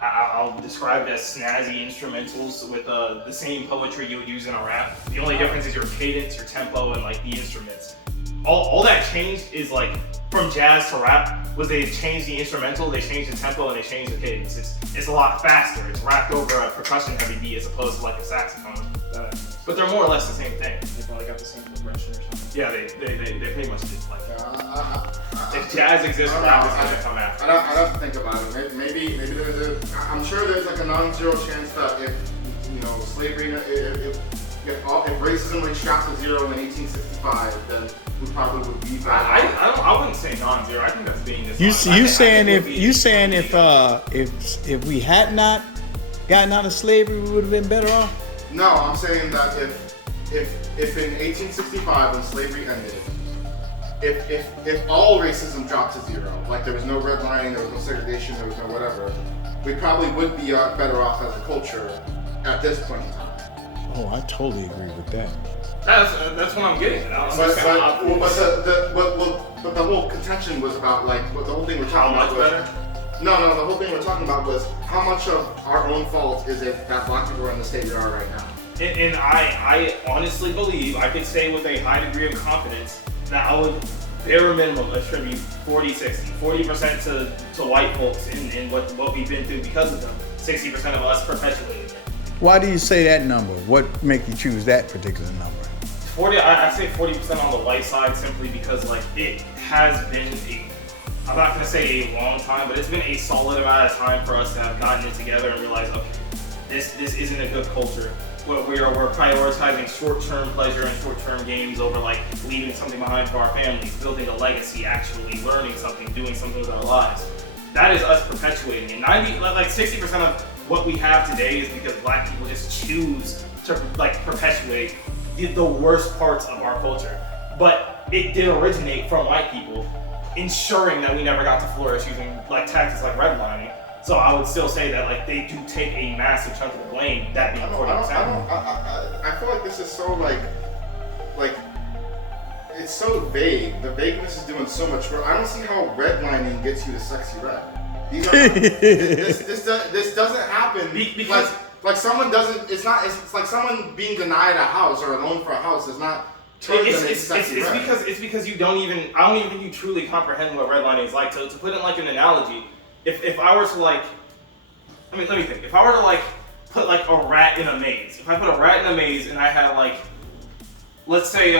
I'll describe it as snazzy instrumentals with the same poetry you would use in a rap. The only difference is your cadence, your tempo, and like the instruments. All that changed is like from jazz to rap was they changed the instrumental, they changed the tempo, and they changed the cadence. It's a lot faster. It's rapped over a percussion heavy beat as opposed to like a saxophone. But they're more or less the same thing. They probably got the same progression or something. Yeah, they pretty much did like that. If jazz exists, rap is gonna come after. I'd have to think about it. Maybe there's I'm sure there's like a non-zero chance that if slavery, if racism like shot to zero in 1865, then we probably would be back. I wouldn't say non-zero. I think that's being dishonest. You saying if we had not gotten out of slavery, we would have been better off? No, I'm saying that if in 1865 when slavery ended, if all racism dropped to zero, like there was no redlining, there was no segregation, there was no whatever, we probably would be better off as a culture at this point in time. Oh, I totally agree with that. That's what I'm getting at. But the whole contention was about like the whole thing we're talking about was better? No, the whole thing we're talking about was how much of our own fault is it that black people are in the state we are right now. And I honestly believe I could say with a high degree of confidence that I would bare minimum attribute 40% to white folks in what we've been through because of them. 60% of us perpetuating it. Why do you say that number? What make you choose that particular number? 40. I say 40% on the white side simply because like it has been I'm not gonna say a long time, but it's been a solid amount of time for us to have gotten it together and realize, okay, this isn't a good culture. We're prioritizing short-term pleasure and short-term games over like leaving something behind for our families, building a legacy, actually learning something, doing something with our lives. That is us perpetuating it. 60% of what we have today is because black people just choose to like perpetuate the worst parts of our culture. But it did originate from white people, ensuring that we never got to flourish using like tactics like redlining. So I would still say that like they do take a massive chunk of the blame, that being 40%. I feel like this is so like it's so vague. The vagueness is doing so much work. I don't see how redlining gets you to sexy red. These are this doesn't happen because like someone doesn't. It's like someone being denied a house or a loan for a house is not. It's because you don't even. I don't even think you truly comprehend what redlining is like. To put it like an analogy, if I were to like, let me think. If I were to like put like a rat in a maze. If I put a rat in a maze and I had like, let's say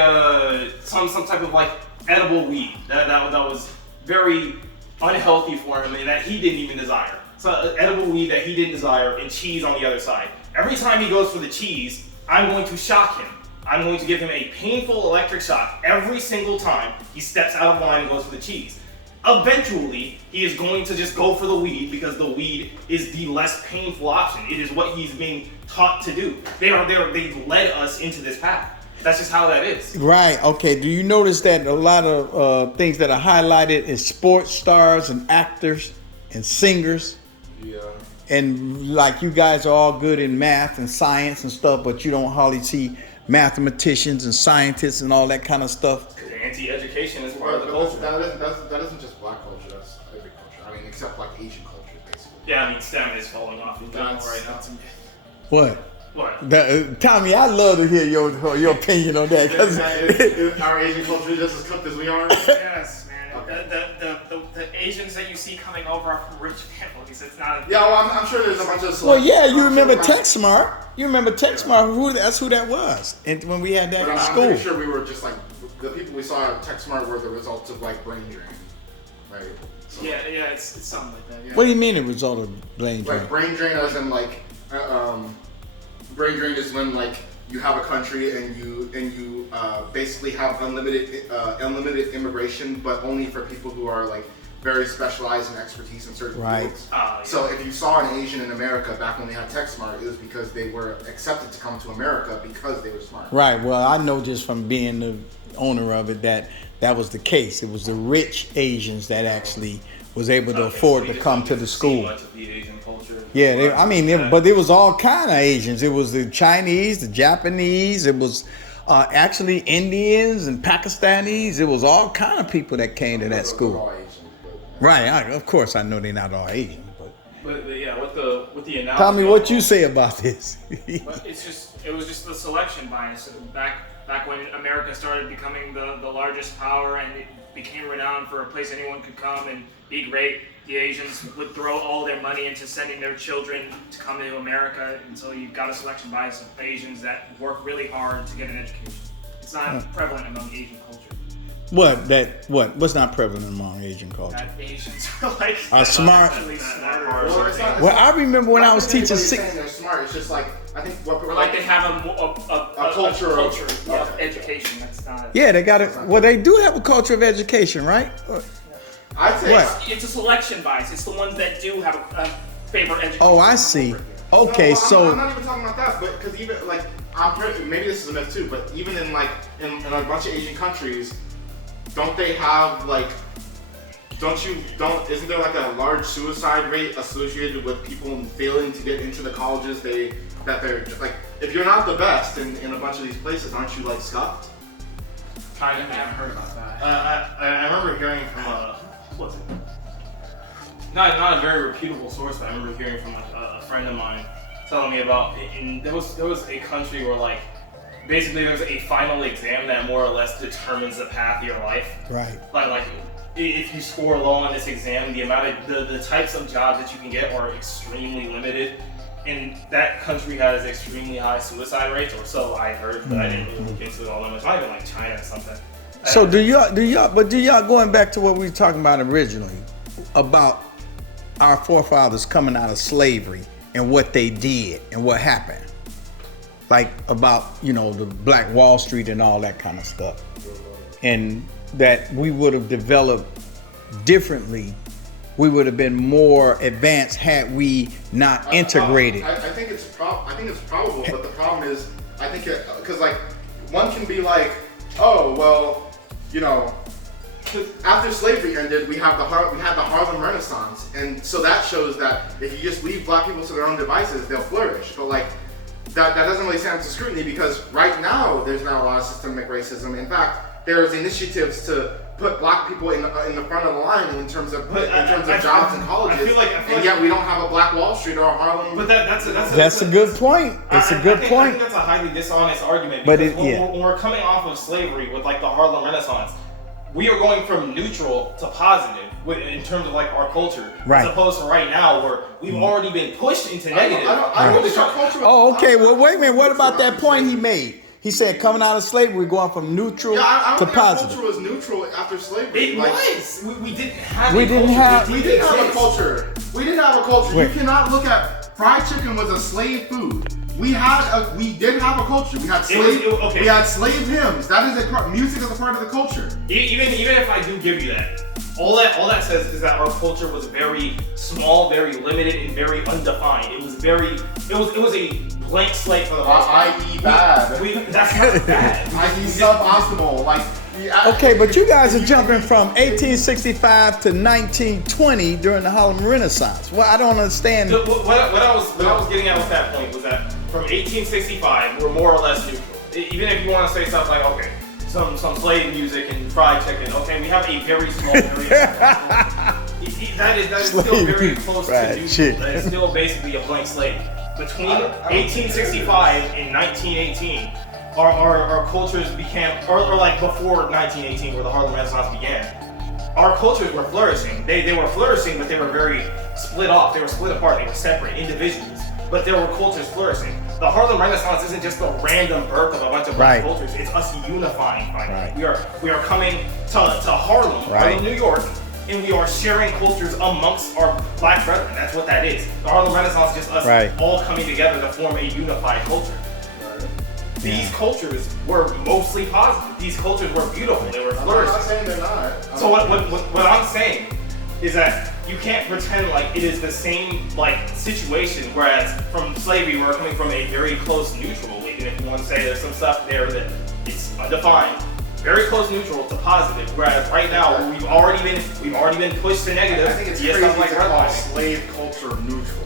some type of like edible weed that was very unhealthy for him and that he didn't even desire. So edible weed that he didn't desire and cheese on the other side. Every time he goes for the cheese, I'm going to shock him. I'm going to give him a painful electric shock every single time he steps out of line and goes for the cheese. Eventually, he is going to just go for the weed because the weed is the less painful option. It is what he's being taught to do. They led us into this path. That's just how that is. Right. Okay. Do you notice that a lot of things that are highlighted is sports stars and actors and singers? Yeah. And like you guys are all good in math and science and stuff, but you don't hardly see mathematicians and scientists and all that kind of stuff. Anti-education is part of the culture. That isn't just black culture. That's every culture. I mean, except like Asian culture, basically. Yeah, I mean, STEM is falling off in general right now. What? What? Tommy, I love to hear your opinion on that. Is our Asian culture just as cooked as we are? Yes, man. Okay. The Asians that you see coming over are from rich families. It's not. Yeah, well, I'm sure there's a bunch of. Well, yeah, you remember TechSmart? You remember TechSmart? That's who that was. And when we had that But in I'm school. pretty sure we were just like the people we saw at TechSmart were the results of like brain drain, right? So, Yeah, it's something like that. Yeah. What do you mean the result of brain drain? like brain drain as in like brain drain is when like you have a country and you basically have unlimited immigration, but only for people who are like very specialized in expertise in certain fields. Yeah. So if you saw an Asian in America back when they had TechSmart, it was because they were accepted to come to America because they were smart. Right. Well, I know just from being the owner of it that was the case. It was the rich Asians that actually was able to afford to come to the school. Much of the Asian culture. Yeah, but there was all kind of Asians. It was the Chinese, the Japanese. It was actually Indians and Pakistanis. It was all kind of people that came to that Those are school. all Asians, but, Right. Of course, I know they're not all Asian, but But yeah, with the analogy. Tommy, what you say about this? But it was just the selection bias. Back when America started becoming the largest power and it became renowned for a place anyone could come and be great, the Asians would throw all their money into sending their children to come to America, and so you've got a selection bias of Asians that work really hard to get an education. It's not prevalent among Asian culture. What's not prevalent among Asian culture? That Asians are like Are smart. actually smarter. Well, it's not- Well, I remember when I was think teaching anybody's six. saying they're smart. It's just like I think what Or like they have a culture of- of education. That's not. Yeah, they got it. Well, they do have a culture of education, right? I'd say What? It's a selection bias. It's the ones that do have a favor education. Oh, I see. Okay, no, so I'm not even talking about that, but because even like maybe this is a myth too, but even in like in a bunch of Asian countries, don't they have like isn't there like a large suicide rate associated with people failing to get into the colleges they're like, if you're not the best in a bunch of these places, aren't you like scuffed? Kind of. I haven't heard about that. I remember hearing from what's it? Not a very reputable source, but I remember hearing from like a friend of mine telling me about. There was a country where like basically there was a final exam that more or less determines the path of your life. right. Like if you score low on this exam, the amount of the types of jobs that you can get are extremely limited. And that country has extremely high suicide rates, or so I heard, but I didn't really look into it all that much. Not even like China or something. So do y'all going back to what we were talking about originally about our forefathers coming out of slavery and what they did and what happened, like about the Black Wall Street and all that kind of stuff, and that we would have developed differently. We would have been more advanced had we not integrated. I think it's probable, but the problem is, I think because like one can be like, oh well, after slavery ended, we had the Harlem Renaissance, and so that shows that if you just leave black people to their own devices, they'll flourish. But like that doesn't really stand up to scrutiny because right now there's not a lot of systemic racism. In fact, there's initiatives to put black people in the front of the line in terms of jobs and colleges, and yet we don't have a Black Wall Street or a Harlem. But That's a good point. It's a good I point. think that's a highly dishonest argument. But Because when we're coming off of slavery with like the Harlem Renaissance, we are going from neutral to positive in terms of like our culture, Right. as opposed to right now where we've already been pushed into negative. I don't think our culture. Oh, okay. Well, wait a minute. What about that point he made? He said coming out of slavery, we're going from neutral I don't to think positive. our culture was neutral after slavery. It Like, was. We didn't have. We a didn't culture. have- It We didn't did have a exist. culture. We did have a culture. Wait. You cannot look at fried chicken was a slave food. We did have a culture. We had okay. We had slave hymns. That is music is a part of the culture. Even if I do give you that, all that says is that our culture was very small, very limited, and very undefined. It was a blank slate for the most part. I.e. bad. That's not bad. I.e. suboptimal. Like. Okay, but you guys are jumping from 1865 to 1920 during the Harlem Renaissance. Well, I don't understand. So what I was getting at with that point was that from 1865 we're more or less neutral. Even if you want to say stuff like some slave music and fried chicken, okay, we have a very small area. that is still very close to Fried neutral. chicken. That is still basically a blank slate. Between 1865 and 1918, our cultures became, or like before 1918, where the Harlem Renaissance began, our cultures were flourishing. They were flourishing, but they were very split off. They were split apart. They were separate individuals, but there were cultures flourishing. The Harlem Renaissance isn't just a random birth of a bunch of black Right. cultures. It's us unifying finally. Right. We are coming to Harlem, Right. Harlem, New York, and we are sharing cultures amongst our black brethren. That's what that is. The Harlem Renaissance is just us Right. all coming together to form a unified culture. These cultures were mostly positive. These cultures were beautiful. They were I'm flourishing. not saying they're not. So what I'm saying is that you can't pretend like it is the same like situation. Whereas from slavery, we're coming from a very close neutral. Even if you want to say there's some stuff there that it's undefined, very close neutral to positive. Whereas right now we've already been pushed to negative. I think it's via crazy stuff like to call redlining. slave culture neutral.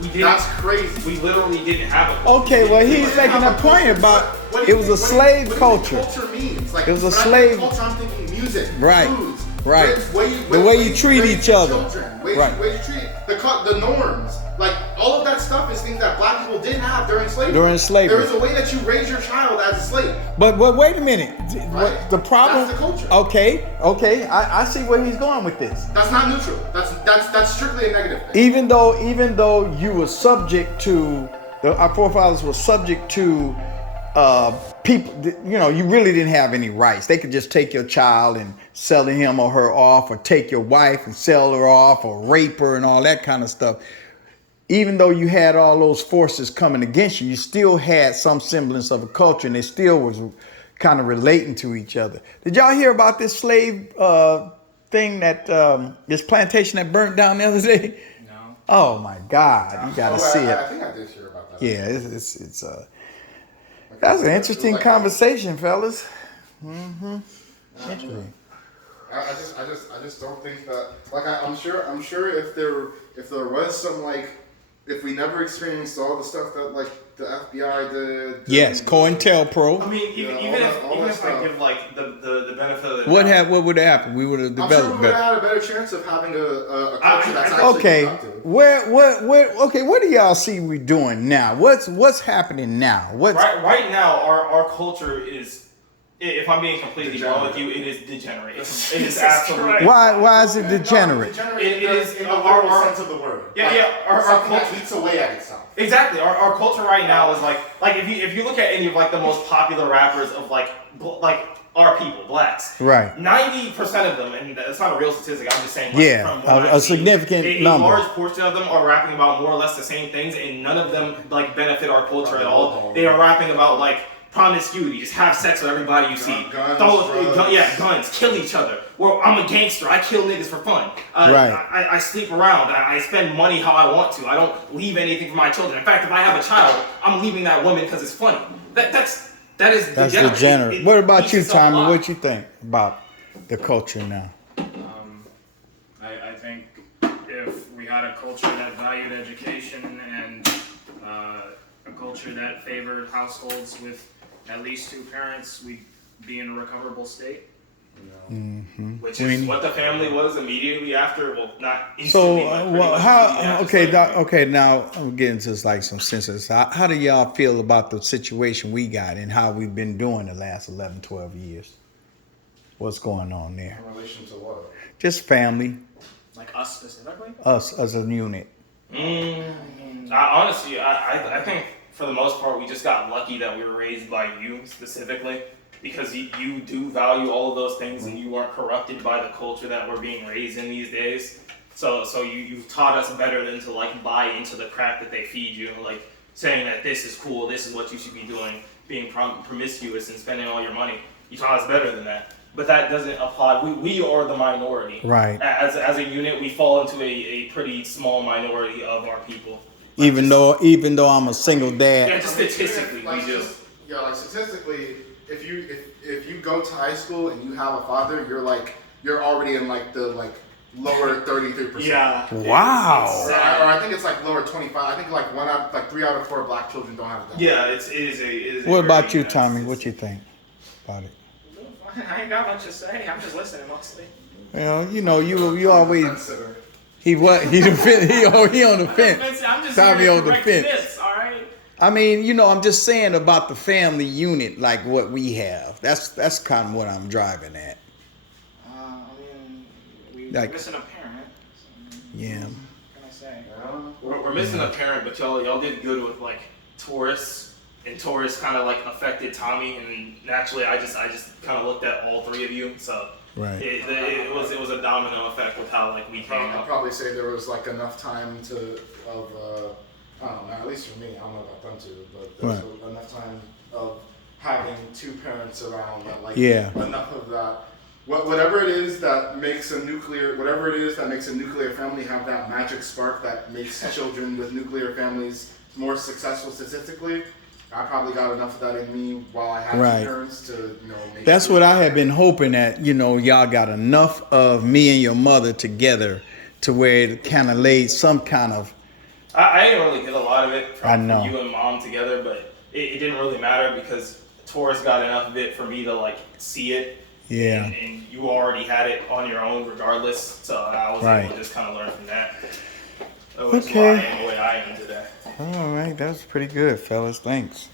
We didn't. That's crazy. We literally didn't have a. Okay, well, he's making a point about it was a slave culture. What culture means? Like, It was a when I slave- think culture. I'm thinking music, Right, foods, right. the way you treat each your other. children, way Right. you treat the norms, like all of that stuff is things that black people did have during slavery. There is a way that you raise your child as a slave. But wait a minute. Right. The problem. That's the culture. Okay. I see where he's going with this. That's not neutral. That's strictly a negative thing. Even though you were subject to our forefathers were subject to people, you really didn't have any rights. They could just take your child and sell him or her off, or take your wife and sell her off, or rape her and all that kind of stuff. Even though you had all those forces coming against you, you still had some semblance of a culture, and they still was kind of relating to each other. Did y'all hear about this slave thing that this plantation that burnt down the other day? No. Oh my God, you gotta see it. I think I did hear about that. Yeah, it's that's an interesting conversation, fellas. Interesting. I just don't think that, like, I'm sure if there was some, like, if we never experienced all the stuff that, like, the FBI did. Yes, COINTELPRO. I mean, even if I give like the benefit of the What would happen? We would have I'm sure developed we would better. have had a better chance of having a culture that's actually Okay, productive. what do y'all see we doing now? What's happening now? Right now, our culture is, if I'm being completely wrong with you, it is degenerate. It is absolutely. Why is it degenerate? Degenerate It is in the our literal sense of the word. Yeah, our something that culture eats away at itself. Exactly. Our culture right now is like if you look at any of like the most popular rappers of like our people, blacks. Right. 90% of them, and that's not a real statistic. I'm just saying. Yeah, from what a I've seen, significant a number. large portion of them are rapping about more or less the same things, and none of them like benefit our culture at all. They are rapping about like promiscuity, just have sex with everybody you see. Guns, Guns, kill each other. Well, I'm a gangster. I kill niggas for fun. Right. I sleep around. I spend money how I want to. I don't leave anything for my children. In fact, if I have a child, I'm leaving that woman because it's funny. That's degenerate. What about you, Tommy? Tommy? What you think about the culture now? I think if we had a culture that valued education and a culture that favored households with at least two parents, we'd be in a recoverable state. Which is what the family was immediately after. Well, not So, instantly, but pretty much how? immediately after Okay, slavery. okay. Now I'm getting to like some senses. How do y'all feel about the situation we got and how we've been doing the last 11, 12 years? What's going on there? In relation to what? Just family, Like us specifically? us as a unit. Honestly, I think for the most part we just got lucky that we were raised by you specifically, because you do value all of those things and you weren't corrupted by the culture that we're being raised in these days. So you've taught us better than to like buy into the crap that they feed you, like saying that this is cool, this is what you should be doing, being promiscuous and spending all your money. You taught us better than that. But that doesn't apply. We are the minority. Right. As a unit, we fall into a pretty small minority of our people. Even though I'm a single dad. Yeah, just statistically, Like, we do. Yeah, like statistically, if you go to high school and you have a father, you're already in like the lower 33%. Yeah. Wow. Or I think it's like lower 25. I think like 3 out of 4 black children don't have that. Yeah, it is a What about very you, Tommy? statistic. What you think about it? I ain't got much to say. I'm just listening mostly. You always Consider. he on the fence. I'm just Tommy here to on the correct fence. this, all right? I mean, I'm just saying about the family unit, like what we have. That's kind of what I'm driving at. We're Like- missing a parent. So, Yeah. what can I say? We're missing a parent, but y'all did good with like Taurus, and Taurus kind of like affected Tommy, and naturally I just kind of looked at all three of you, so Right. it was a domino effect with how like we came I'd up. probably say there was like enough time I don't know, at least for me, I don't know about them two, but there was enough time of having two parents around that enough of that. Whatever it is that makes a nuclear family have that magic spark that makes children with nuclear families more successful statistically, I probably got enough of that in me while I had Right. two parents to make That's sure what I had been hoping that, y'all got enough of me and your mother together to where it kind of laid some kind of. I didn't really get a lot of it I from know. you and mom together, but it didn't really matter because Taurus got enough of it for me to like see it. Yeah. And you already had it on your own regardless, so I was Right. able to just kind of learn from that. That was Okay. why I am the way I am today. All right, that was pretty good, fellas. Thanks.